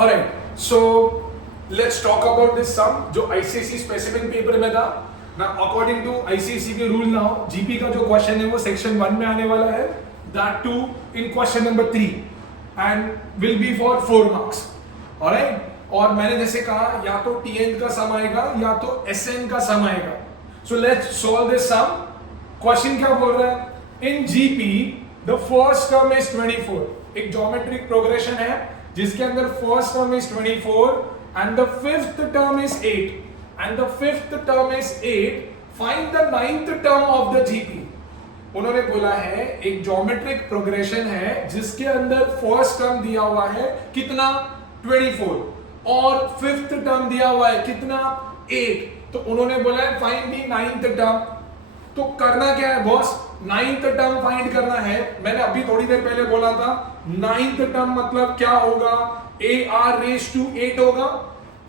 Alright, so let's talk about this sum जो ICSE specific paper में था ना. अकॉर्डिंग टू ICSE के रूल नाउ जीपी का जो क्वेश्चन है वो सेक्शन 1 में आने वाला है, that too in question number 3 and will be for 4 marks. Alright, और मैंने जैसे कहा या तो TN का सम आएगा या तो SN का सम आएगा. So let's solve this sum. Question क्या बोल रहा है? In GP the first term is 24. एक ज्योमेट्रिक प्रोग्रेशन है जिसके अंदर first term is 24 and the fifth term is 8 and the fifth term is 8. Find the ninth term of the GP. उन्होंने बोला है एक ज्योमेट्रिक प्रोग्रेशन है जिसके अंदर फर्स्ट टर्म दिया हुआ है कितना 24 और फिफ्थ टर्म दिया हुआ है कितना 8. तो उन्होंने बोला है फाइंड दी नाइन्थ टर्म. तो करना क्या है बॉस? नाइन्थ टर्म फाइंड करना है. मैंने अभी थोड़ी देर पहले बोला था नाइन्थ टर्म मतलब क्या होगा? AR⁻8 होगा.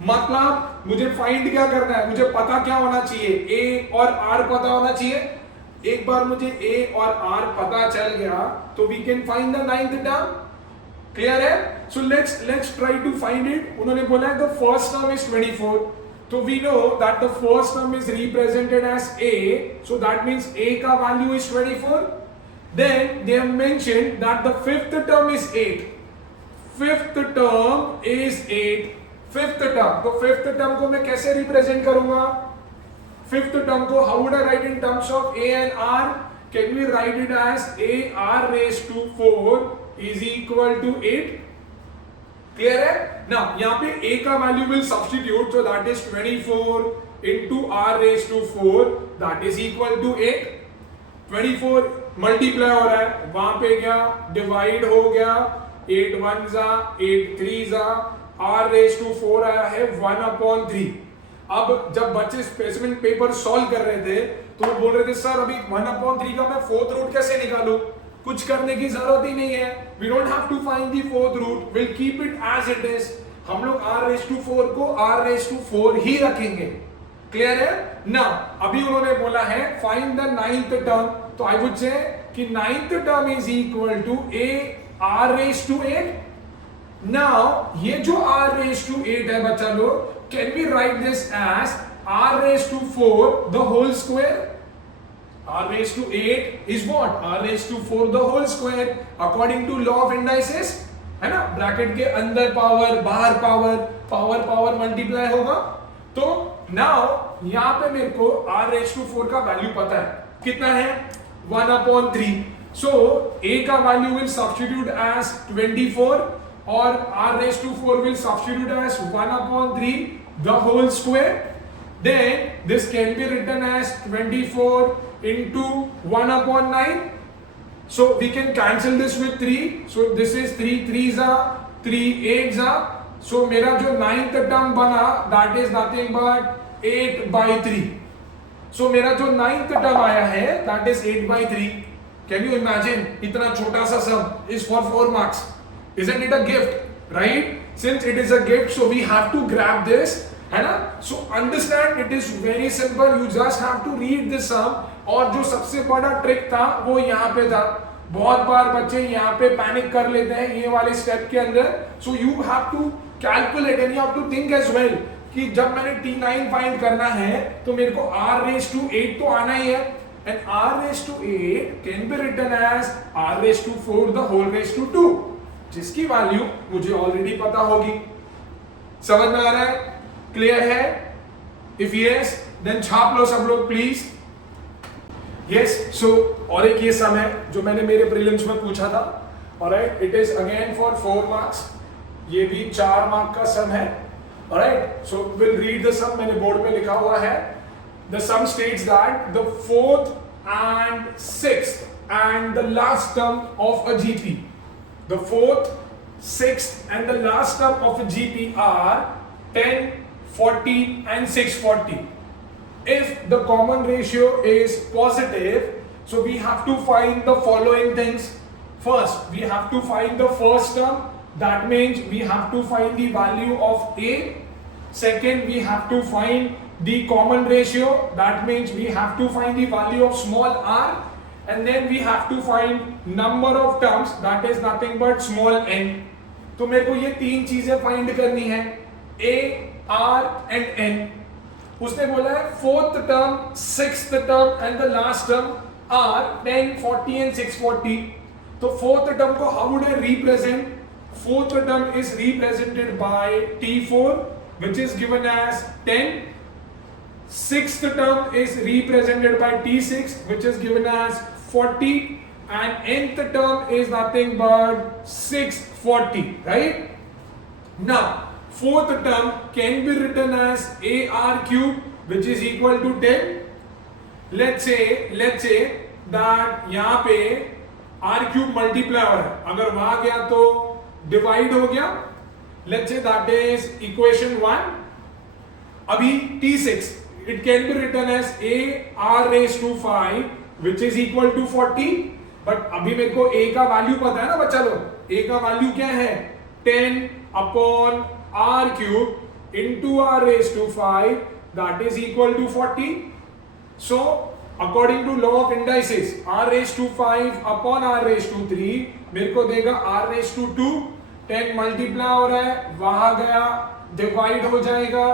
मतलब मुझे फाइंड क्या करना है? मुझे पता क्या होना चाहिए? A और R पता होना चाहिए. एक बार मुझे A और R पता चल गया तो we can find the ninth term. Clear है? So let's try to find it. उन्होंने बोला है the first term is 24. So we know that the first term is represented as A, so that means A का value is 24. Then they have mentioned that the fifth term is 8. Fifth term is 8. Fifth term, तो fifth term को मैं कैसे represent करूँगा? Fifth term को how would I write in terms of A and R? Can we write it as AR⁻4 is equal to 8? Clear है ना? यहाँ पे A का value will substitute, so that is 24 into R⁻4 that is equal to 8. 24 multiply हो रहा है, वहां पे क्या डिवाइड हो गया, 8 1 जा 8 3 जा, R⁻4 आया है 1/3. अब जब बच्चे स्पेसिमेन पेपर सॉल्व कर रहे थे तो वो बोल रहे थे सर अभी 1/3 का मैं फोर्थ रूट कैसे निकालूं? कुछ करने की जरूरत ही नहीं है. We don't have to find the fourth root. We'll keep it as it is. हम लोग R⁻4 को R⁻4 ही रखेंगे. क्लियर है ना? अभी उन्होंने बोला है फाइंड द नाइन्थ टर्म. तो आई वुड से कि ninth term is equal to AR⁻8. Now ये जो R⁻8 है बच्चा लोग, can we write this as R⁻4 the whole square. R⁻8 is what? R⁻4 the whole square according to law of indices, है ना? Bracket के अंदर पावर बाहर पावर, पावर पावर मल्टीप्लाई होगा. तो नाउ यहाँ पे मेरे को R⁻4 का वैल्यू पता है कितना है 1/3. सो A का वैल्यू विल सब्स्टिट्यूट एज 24 और R⁻4 will substitute as 1/3 the whole square. Then this can be written as 24 into 1/9. So we can cancel this with 3. So this is 3 3s are 3 8s are. So मेरा जो ninth term बना that is nothing but 8/3. So मेरा जो ninth term आया है that is 8/3. Can you imagine? इतना छोटा सा sum is for 4 marks. Isn't it a gift? Right? Since it is a gift, so we have to grab this. है ना? So understand it is very simple. You just have to read this sum. और जो सबसे बड़ा trick था वो यहाँ पे था. बहुत बार बच्चे यहाँ पे पैनिक कर लेते हैं ये वाले स्टेप के अंदर. So you have to calculate and you have to think as well कि जब मैंने T9 फाइंड करना है तो मेरे को R⁻8 तो आना ही है. And R⁻8 can be written as R⁻4 the whole raise to 2 जिसकी वैल्यू मुझे ऑलरेडी पता होगी. समझ में आ रहा है? क्लियर है? इफ यस देन छाप लो सब लोग प्लीज. यस. सो और एक ये सम है जो मैंने मेरे प्रीलिम्स में पूछा था. Alright, it is again for 4 marks. ये भी 4 मार्क का सम है. Alright, so will read the sum. मैंने बोर्ड पे लिखा हुआ है. The sum states that the fourth and sixth and the last term of a GP, the fourth sixth and the last term of a GP are 10 40 and 640. If the common ratio is positive, so we have to find the following things. First, we have to find the first term. That means we have to find the value of A. Second, we have to find the common ratio. That means we have to find the value of small r. And then we have to find number of terms. That is nothing but small n. तो मेरे को ये तीन चीजें find करनी है, ए, are and N. उसने बोला है fourth term, sixth term and the last term are 10, 40 and 640। तो फोर्थ टर्म को how would I represent? Fourth term is represented by T4 which is given as 10. Sixth term is represented by T6 which is given as 40, and nth term is nothing but 640, right? Now fourth term can be written as AR cube which is equal to 10. Let's say that यहाँ पे R cube multiply हो रहा है, अगर वहां गया तो divide हो गया। Let's say that is equation 1. अभी T6 it can be written as a r raised to 5 which is equal to 40, but अभी मेरे को a का वैल्यू पता है ना बच्चा लोग, a का वैल्यू क्या है? 10 upon r cube into r raised to 5 that is equal to 40. So according to law of indices, r raised to 5 upon r raised to 3 मेरे को देगा r raised to 2। 10 मल्टीप्लाई हो रहा है, वहां गया डिवाइड हो जाएगा,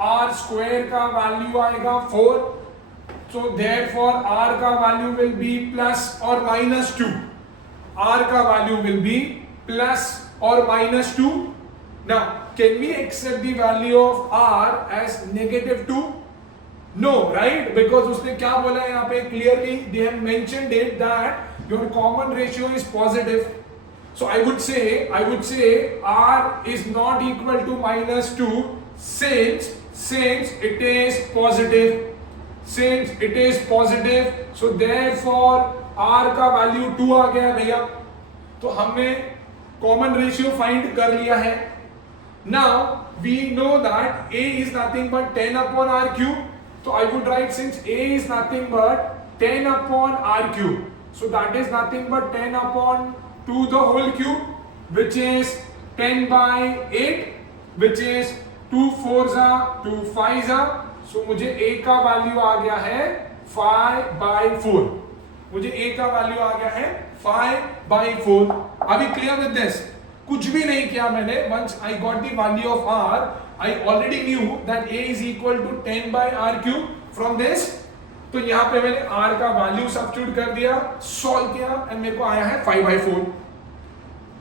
r स्क्वायर का वैल्यू आएगा 4। सो देयरफॉर r का वैल्यू विल बी प्लस और माइनस 2। r का वैल्यू विल बी प्लस और minus 2। Now can we accept the value of r as -2? No, right? Because उसने क्या बोला है यहाँ पे clearly, they have mentioned it that your common ratio is positive. So I would say r is not equal to -2 since it is positive. So therefore r का value 2 आ गया भैया। तो हमने कॉमन रेशियो फाइंड कर लिया है। Now we know that a is nothing but 10 upon r cube. So I would write, since a is nothing but 10 upon r cube, so that is nothing but 10 upon 2 the whole cube, which is 10 by 8, which is 2 4s are 2 5s are. So मुझे a का value आ गया है 5 by 4। मुझे a का value आ गया है 5 by 4। अभी clear with this? कुछ भी नहीं किया मैंने। once I got the value of r, I already knew that a is equal to 10 by r cube from this। तो यहां पे मैंने r का वैल्यू सब्स्टिट्यूट कर दिया, सॉल्व किया एंड मेरे को आया है 5 by 4।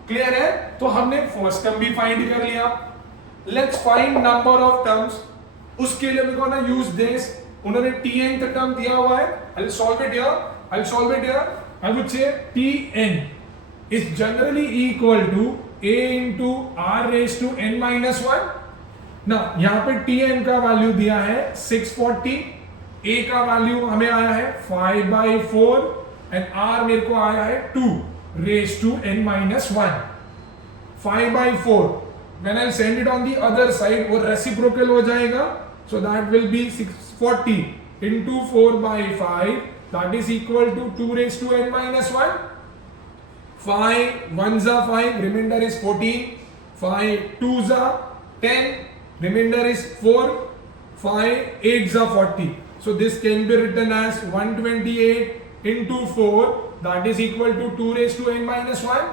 क्लियर है? तो हमने फर्स्ट टर्म भी फाइंड कर लिया। Let's find number of terms. उसके लिए मेरे को ना यूज दिस, उन्होंने tn टर्म दिया हुआ है। I'll solve it here. I would say tn is generally equal to a into r raised to n minus 1। ना यहाँ पे tn का वैल्यू दिया है 640, a का वैल्यू हमें आया है 5 by 4 एंड r मेरे को आया है 2 raised to n minus 1। 5 by 4 when I'll send it on the other side वो reciprocal हो जाएगा, so that will be 640 into 4 by 5 that is equal to 2 raised to n minus 1। 5 1s are 5, remainder is 14, 5 2s are 10, remainder is 4, 5 8s are 40। So this can be written as 128 into 4 that is equal to 2 raised to n minus 1।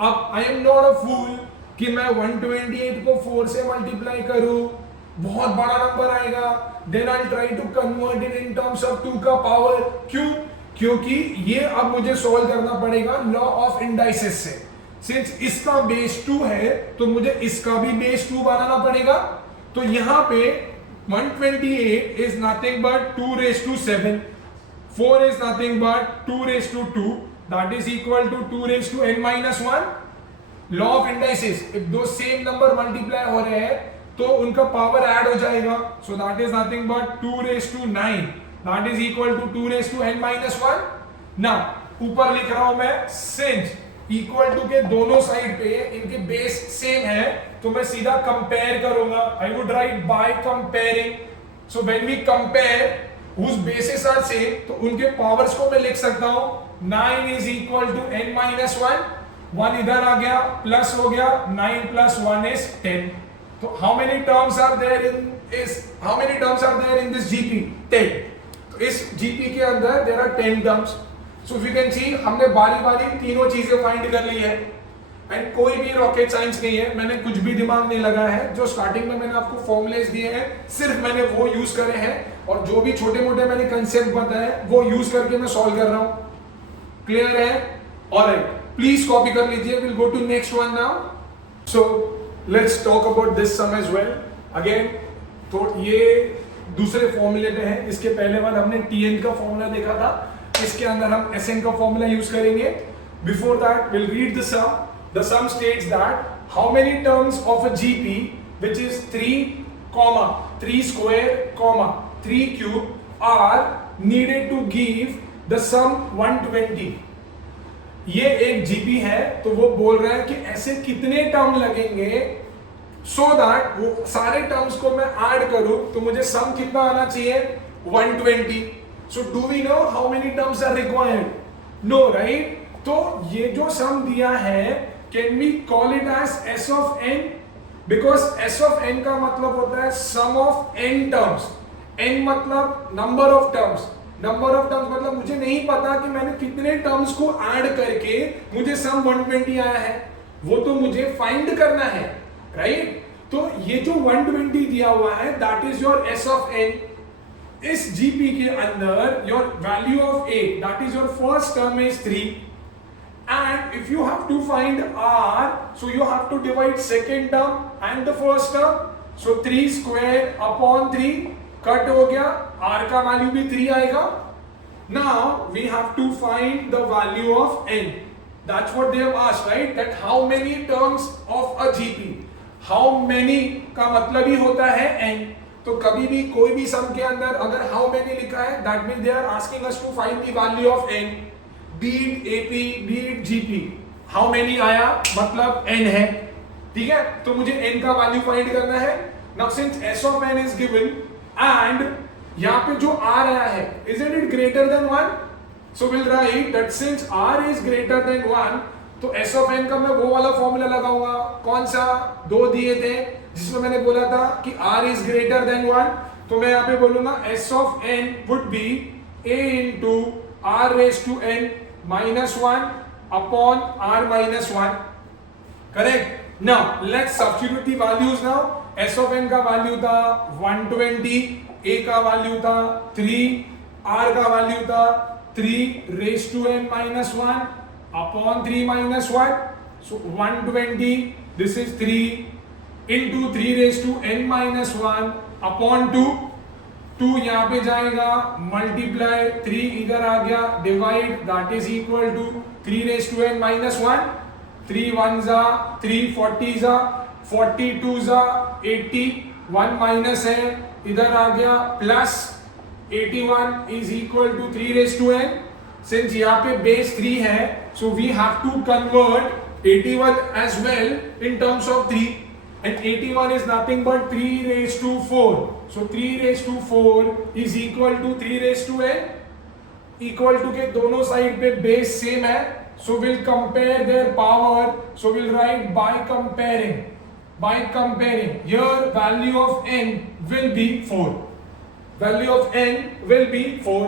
अब I am not a fool कि मैं 128 को 4 से multiply करूं, बहुत बड़ा number आएगा। Then I'll try to convert it in terms of 2 का पावर। क्यों? क्योंकि ये अब मुझे सॉल्व करना पड़ेगा लॉ ऑफ इंडाइसेस से। सिंस इसका बेस 2 है तो मुझे इसका भी बेस 2 बनाना पड़ेगा। तो यहाँ पे 128 is nothing but 2 raised to 7, 4 is nothing but 2 raised to 2 that is equal to 2 raised to n minus 1। Law of indices, if दो सेम नंबर मल्टीप्लाई हो रहे हैं तो उनका पावर ऐड हो जाएगा। so that is nothing but 2 raised to 9 that is equal to 2 raised to n minus 1। now ऊपर लिख रहा हूं मैं, since इक्वल टू के दोनों साइड पे इनके बेस सेम है तो मैं सीधा कंपेयर करूंगा। I would write by comparing. So when we compare whose bases are same तो उनके पावर्स को मैं लिख सकता हूं 9 is equal to n minus 1, 1 इधर आ गया प्लस हो गया, 9 plus 1 is 10। तो how many terms are there in this GP? 10। तो इस GP के अंदर there are 10 terms। So if you can see हमने बारी बारी तीनों चीजें फाइंड कर ली है। एंड कोई भी रॉकेट साइंस नहीं है, मैंने कुछ भी दिमाग नहीं लगाया है। जो स्टार्टिंग में मैंने आपको फॉर्मुलेस दिए हैं सिर्फ मैंने वो यूज करे हैं, और जो भी छोटे मोटे मैंने कंसेप्ट बताए वो यूज करके मैं सॉल्व कर रहा हूं। क्लियर है? ऑलराइट, प्लीज कॉपी कर लीजिए। Will go to next one now. So let's talk about this sum as well again. तो ये दूसरे फॉर्मूले पे है। इसके पहले बार हमने Tn का फॉर्मूला देखा था, इसके अंदर हम Sn का फॉर्मूला यूज करेंगे। Before that will read the sum. The sum states that how many terms of a GP which is 3 square, 3 cube are needed to give the sum 120। ये एक जीपी है, तो वो बोल रहा है कि ऐसे कितने टर्म लगेंगे सो दैट वो सारे टर्म्स को मैं ऐड करूं तो मुझे सम कितना आना चाहिए 120। So do we know how many terms are required? No, right? तो ये जो सम दिया है can we call it as S of N, because S of N का मतलब होता है sum of N terms. N मतलब number of terms. Number of terms मतलब मुझे नहीं पता कि मैंने कितने टर्म्स को ऐड करके मुझे सम 120 आया है, वो तो मुझे फाइंड करना है, राइट? तो ये जो 120 दिया हुआ है that is your S of N. इस जीपी के अंदर your value of A that is your first term is 3, and if you have to find r so you have to divide second term and the first term, so 3 square upon 3 cut हो गया, r का value भी 3 आएगा। now we have to find the value of n, that's what they have asked, right? that how many terms of a gp, how many का मतलब ही होता है n। तो कभी भी कोई भी सम के अंदर अगर how many लिखा है that means they are asking us to find the value of n, be it ap be it gp। how many आया मतलब n है, ठीक है? तो मुझे n का वैल्यू फाइंड करना है। now since s of n is given and यहाँ पे जो r आया है isn't it greater than 1, so we'll write that since r is greater than 1 तो s of n का मैं वो वाला फॉर्मूला लगाऊंगा, कौन सा? दो दिए थे जिसमें मैंने बोला था कि r is greater than 1, तो मैं यहाँ पे बोलूंगा s of n would be a into r raised to n minus 1 upon r minus 1, correct? now let's substitute the values now। s of n का वैल्यू था 120, a का value था 3, r का वैल्यू था 3 raised to n minus 1 upon 3 minus 1, so 120 this is 3 into 3 raised to n minus 1 upon 2, 2 यहाँ पे जाएगा, multiply 3 इधर आ गया, divide that is equal to 3 raised to n minus 1, 3 1 जा 3 40 जा 42 जा 80, 1 माइनस है इधर आ गया, plus 81 is equal to 3 raised to n। Since यहाँ पे बेस 3 है so we have to convert 81 as well in terms of 3, and 81 is nothing but 3 raised to 4, so 3 raised to 4 is equal to 3 raised to n, equal to के दोनों side पे base same है, so we'll compare their power, so we'll write by comparing here value of n will be 4, value of n will be 4।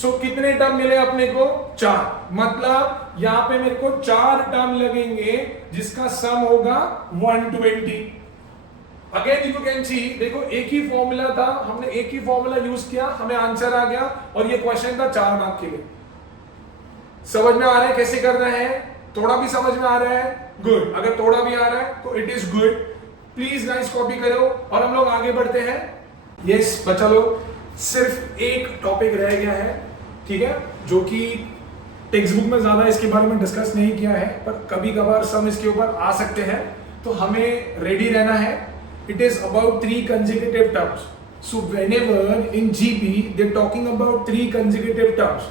so कितने term मिले अपने को? 4, मतलब यहाँ पे मेरे को 4 टर्म लगेंगे जिसका सम होगा 120। अगेन यू कैन सी, देखो एक ही फॉर्मूला था, हमने एक ही फॉर्मूला यूज किया, हमें आंसर आ गया, और ये क्वेश्चन था 4 मार्क के लिए। समझ में आ रहा है कैसे करना है? थोड़ा भी समझ में आ रहा है? गुड। अगर थोड़ा भी आ रहा है तो it is good. Please guys copy करो और हम लोग आगे बढ़ते हैं। यस बच्चा लोग, सिर्फ एक टॉपिक रह गया है, ठीक है, जो कि टेक्स्ट बुक में ज्यादा इसके बारे में डिस्कस नहीं किया है, पर कभी कभार सम इसके ऊपर आ सकते हैं, तो हमें रेडी रहना है। It is about 3 consecutive terms. So whenever in GP they are talking about 3 consecutive terms,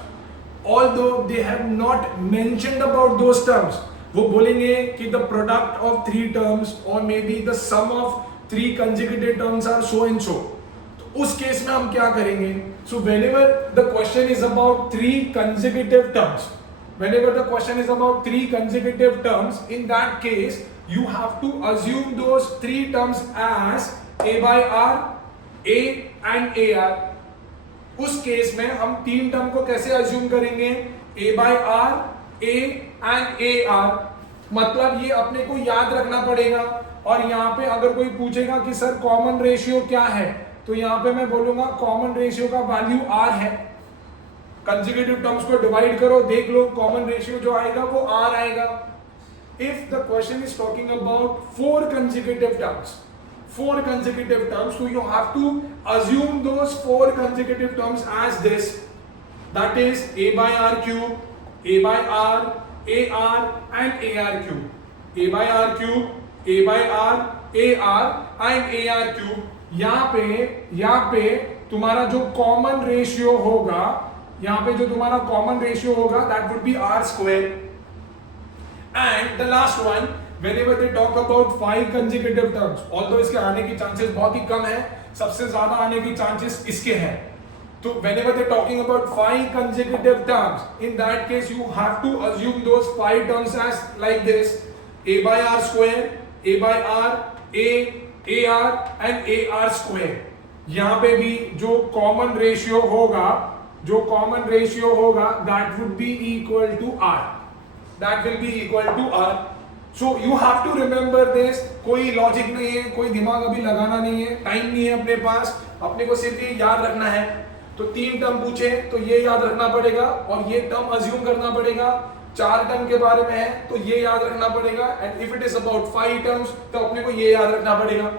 although they have not mentioned about those terms, वो बोलेंगे कि the product of 3 terms or maybe the sum of 3 consecutive terms are so and so, तो उस case में हम क्या करेंगे? so whenever the question is about 3 consecutive terms, whenever the question is about 3 consecutive terms, in that case you have to assume those 3 terms as a by r, a and ar। उस case में हम 3 term को कैसे assume करेंगे? a by r, a and ar। मतलब ये अपने को याद रखना पड़ेगा। और यहाँ पे अगर कोई पूछेगा कि सर कॉमन रेशियो क्या है, तो यहाँ पे मैं बोलूंगा कॉमन रेशियो का वैल्यू आर है। कंसेक्यूटिव टर्म्स को डिवाइड करो, देख लो कॉमन रेशियो जो आएगा वो आर आएगा। If the question is talking about 4 consecutive terms, 4 consecutive terms, so you have to assume those 4 consecutive terms as this, that is a by r cube, a by r, ar and ar cube, a by r cube, a by r, ar and ar cube। यहाँ पे तुम्हारा जो common ratio होगा, यहाँ पे जो तुम्हारा common ratio होगा that would be r square। And the last one, whenever they talk about 5 consecutive terms, although इसके आने की चांसेस बहुत ही कम है, सबसे ज्यादा आने की चांसेस इसके हैं। तो whenever they talking about 5 consecutive terms, in that case you have to assume those 5 terms as like this: a by r square, a by r, ar and ar square। यहाँ पे भी जो कॉमन रेशियो होगा, that would be equal to r, that will be equal to r। so you have to remember this। कोई logic नहीं है, कोई दिमाग अभी लगाना नहीं है, टाइम नहीं है अपने पास, अपने को सिर्फ ये याद रखना है। तो 3 टर्म पूछे तो ये याद रखना पड़ेगा और ये टर्म अज्यूम करना पड़ेगा। 4 टर्म के बारे में है तो ये याद रखना पड़ेगा। And if it is about 5 terms तो अपने को ये याद रखना पड़ेगा।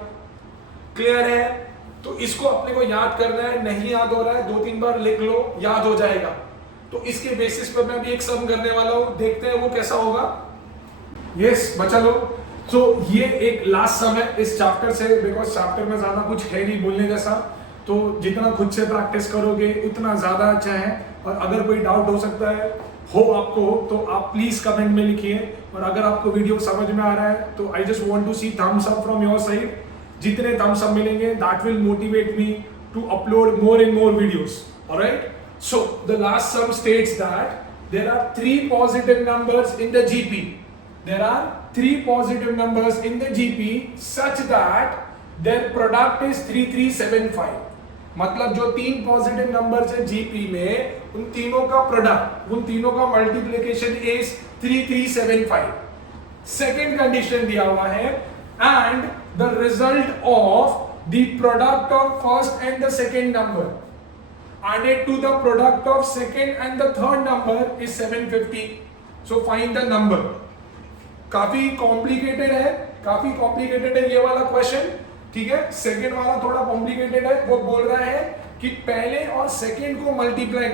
क्लियर है? तो इसको अपने को याद करना है, नहीं याद हो रहा है 2-3 बार लिख लो, याद हो जाएगा। तो इसके बेसिस पर मैं भी एक सम करने वाला हूं, देखते हैं वो कैसा होगा। यस बचा लो। सो ये एक लास्ट सम है इस चैप्टर से, बिकॉज चैप्टर में ज्यादा कुछ है नहीं बोलने जैसा। तो जितना खुद से प्रैक्टिस करोगे उतना ज्यादा अच्छा है। और अगर कोई डाउट हो सकता है आपको तो आप प्लीज कमेंट में लिखिए। और अगर आपको वीडियो समझ में आ रहा है तो I just want to see thumbs up from your side. जितने थम्स अप मिलेंगे that will motivate me to upload more and more videos. Alright, so the last sum states that there are 3 positive numbers in the GP. There are 3 positive numbers in the GP such that their product is 3375। मतलब जो 3 positive numbers है GP में, उन तीनों का product, उन तीनों का मल्टीप्लिकेशन इज 3375। सेकेंड कंडीशन दिया हुआ है and the result of the product of first and the second number added to the product of second and the third number is 750। so find the number। काफी complicated है ये वाला question, ठीक है। Second वाला थोड़ा कॉम्प्लिकेटेड है। वो बोल रहा है कि पहले और सेकेंड को मल्टीप्लाई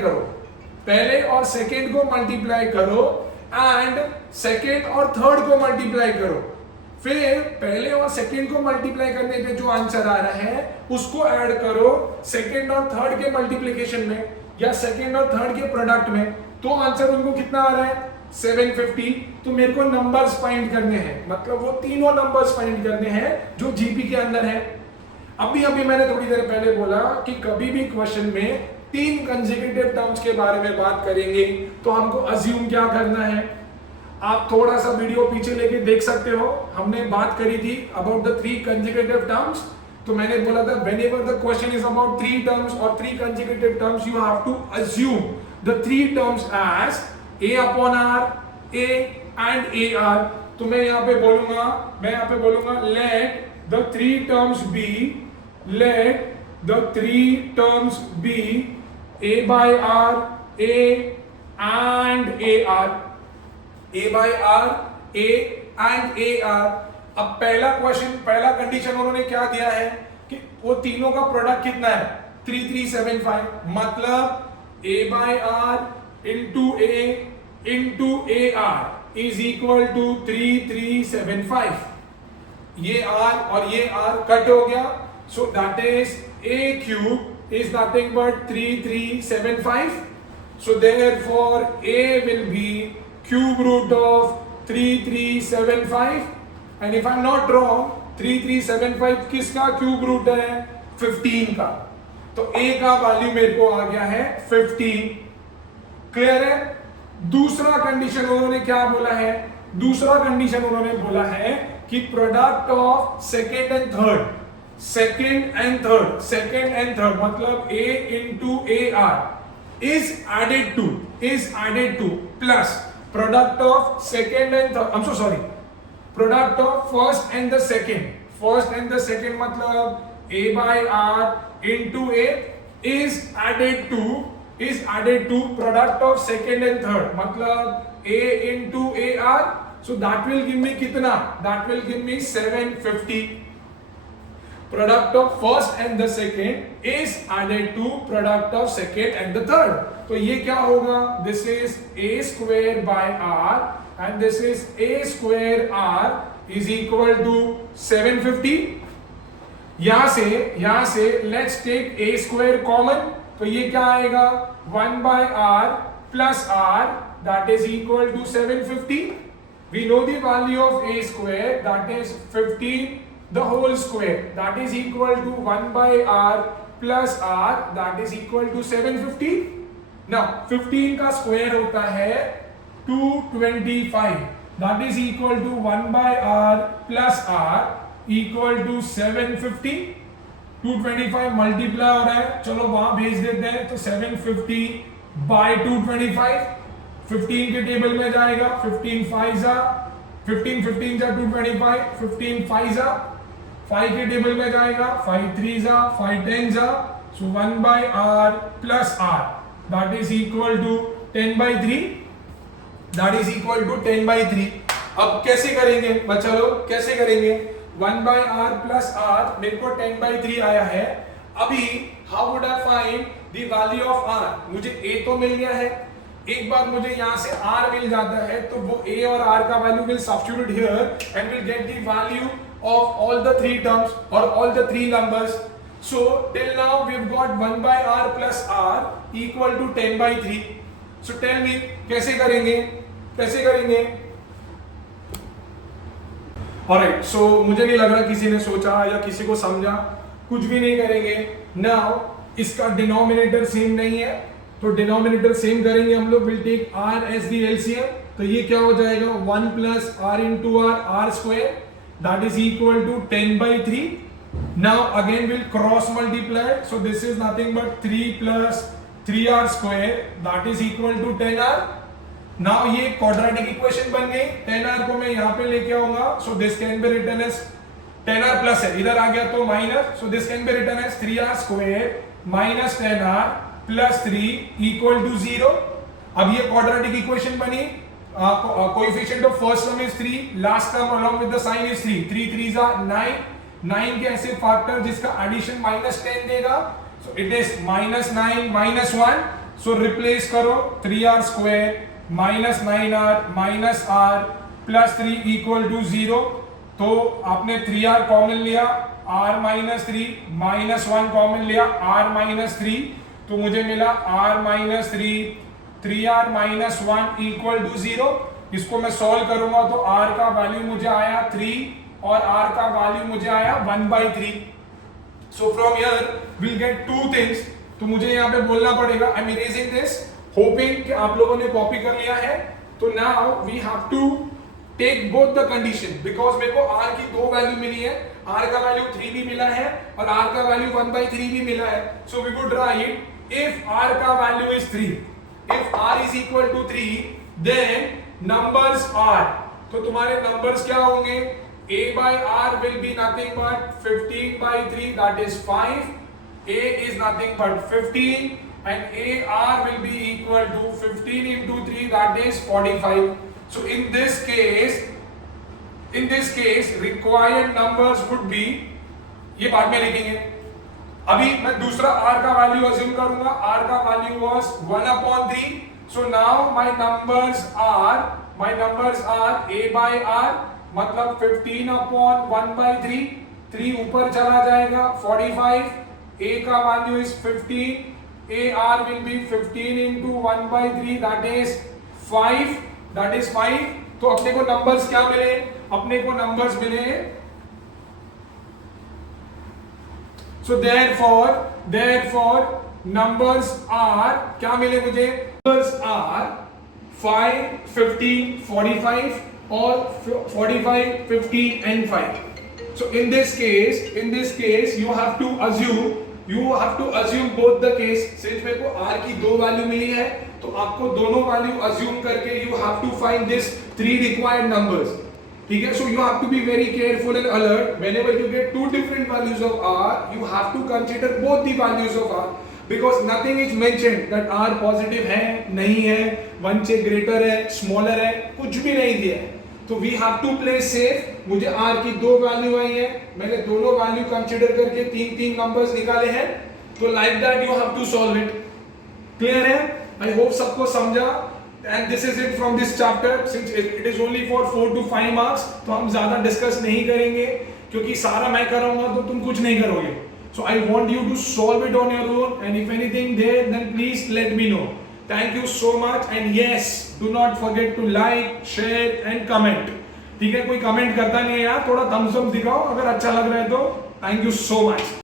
करो, एंड सेकेंड और थर्ड को मल्टीप्लाई करो। फिर पहले और सेकेंड को मल्टीप्लाई करने पे जो आंसर आ रहा है उसको ऐड करो सेकेंड और थर्ड के मल्टीप्लिकेशन में या सेकेंड और थर्ड के प्रोडक्ट में, तो आंसर उनको कितना आ रहा है 750। तो मेरे को नंबर्स फाइंड करने हैं, मतलब वो तीनों नंबर्स फाइंड करने हैं जो जीपी के अंदर है। अभी मैंने थोड़ी देर पहले बोला कि कभी भी क्वेश्चन में 3 कंसेक्यूटिव टर्म्स के बारे में बात करेंगे तो हमको अज्यूम क्या करना है। आप थोड़ा सा वीडियो पीछे लेके देख सकते हो, हमने बात करी थी अबाउट द 3 consecutive terms। तो मैंने बोला था whenever the question is about 3 terms or 3 consecutive terms you have to assume the 3 terms as a upon r, a and ar। तो मैं यहाँ पे बोलूंगा let the 3 terms be a by r, a and ar, a by r, a and ar। अब पहला condition उन्होंने क्या दिया है कि वो तीनों का प्रोडक्ट कितना है 3375, मतलब a by r into a into ar is equal to 3375। ये r और ये r कट हो गया, so that is a cube is nothing but 3375। so therefore a will be cube root of 3375। and if I'm not wrong 3375 किसका cube root है 15 का, तो a का वैल्यू मेरे को आ गया है 15। क्लियर है? दूसरा कंडीशन उन्होंने क्या बोला है, दूसरा कंडीशन उन्होंने बोला है कि product of second and third मतलब a into ar is added to plus product of second and third, I am so sorry, product of first and the second, first and the second मतलब a by r into a is added to product of second and third मतलब a into ar, so that will give me कितना, that will give me 750. Product of first and the second is added to product of second and the third, तो ये क्या होगा, this is a square by r and this is a square r is equal to 750. यहां से let's take a square common, तो ये क्या आएगा 1 by r plus r that is equal to 750. We know the value of a square, that is 15 the whole square, that is equal to 1 by r plus r that is equal to 750. Now 15 का square होता है 225, that is equal to 1 by r plus r equal to 750. 225 multiply हो रहा है, चलो वहां भेज देते हैं, तो 750 बाय 225 15 के टेबल में जाएगा, 15 5 जा 225, 15 5 जा 5 के टेबल में जाएगा, 5 3 जा 5 10 जा, so 1 by r plus r that is equal to 10 by 3, that is equal to 10 by 3. अब कैसे करेंगे बच्चा लोग, कैसे करेंगे, 1 by r plus r मेरे को 10 by 3 आया है. अभी how would I find the value of r? मुझे a तो मिल गया है, एक बार मुझे यहाँ से r मिल जाता है, तो वो a और r का value will substitute here and will get the value of all the three terms or all the three numbers. So till now we've got 1 by r plus r equal to 10 by 3. So tell me कैसे करेंगे, कैसे करेंगे? Alright, so मुझे नहीं लग रहा किसी ने सोचा या किसी को समझा, कुछ भी नहीं करेंगे. Now इसका डिनोमिनेटर सेम नहीं है, तो डिनोमिनेटर सेम करेंगे हम लोग. Will take r as the LCM, तो ये क्या हो जाएगा 1 plus r into r square that is equal to 10 by 3. Now again we'll cross multiply, so this is nothing but 3 plus 3r square that is equal to 10r. Now ये quadratic equation बन गई. 10r को मैं यहाँ पे लेके आऊंगा, so this can be written as 10r plus है, इधर आ गया तो minus, so this can be written as 3r square minus 10r plus 3 equal to 0. अब ये क्वाड्रेटिक इक्वेशन बनी. Coefficient of first term is 3, last term along with the sign is 3, 3 3 जा 9, 9 के ऐसे फैक्टर जिसका एडिशन -10 देगा, so it is -9 -1, so replace करो 3r square minus 9r minus r plus 3 equal to 0. तो आपने 3r कॉमन लिया, r माइनस 3 माइनस 1 कॉमन लिया, r माइनस 3, तो मुझे मिला r minus 3r minus 1 equal to 0. इसको मैं सॉल्व करूंगा तो r का वैल्यू मुझे आया 3 और r का वैल्यू मुझे आया 1 by 3. So from here will get two things. तो मुझे यहाँ पे बोलना पड़ेगा, I am erasing this hoping कि आप लोगों ने कॉपी कर लिया है. तो now we have to take both the condition, because मेरे को r की दो वैल्यू मिली है, r का वैल्यू 3 भी मिला है और r का वैल्यू 1 by 3 भी मिला है. So we would write if r का value is 3, if r is equal to 3, then numbers r, तो तुम्हारे नंबर्स क्या होंगे, a by r will be nothing but 15 by 3 that is 5, a is nothing but 15 and AR will be equal to 15 into 3 that is 45. So in this case required numbers would be, ये बाद में लिखेंगे. अभी मैं दूसरा R का value assume करूंगा. R का value was 1/3. So now my numbers are A by R मतलब 15/1/3, 3 ऊपर चला जाएगा 45. A का value is 15, AR will be 15 into 1 by 3 that is 5, that is 5. तो अपने को नंबर्स क्या मिले, अपने को नंबर्स मिले, so therefore numbers are क्या मिले मुझे, numbers are 5 15 45 और 45 15 and 5. So in this case you have to assume both the case. सिर्फ मेरे को r की दो वैल्यू मिली है, तो तो आपको दोनों वैल्यू अज्यूम करके you have to find this 3 required numbers, ठीक है. So you have to be very careful and alert whenever you get 2 different values of r, you have to consider both the values of r, because nothing is mentioned that r positive है, नहीं है, 1 से greater है, smaller है, कुछ भी नहीं दिया है. तो we have to play safe. मुझे r की 2 वैल्यू आई है, मैंने दोनों वैल्यू कंसीडर करके 3 नंबर्स निकाले हैं. तो like that you have to solve it. Clear है? आई होप सबको समझा. And this is it from this chapter. Since it is only for 4 to 5 marks, तो हम ज्यादा डिस्कस नहीं करेंगे, क्योंकि सारा मैं कराऊंगा तो तुम कुछ नहीं करोगे. So I want you to solve it on your own, and if anything there, then please let me know. Thank you so much, and yes, do not forget to like, share and comment. ठीक है, कोई comment करता नहीं है यार, थोड़ा Thums up दिखाओ अगर अच्छा लग रहा है तो. Thank you so much.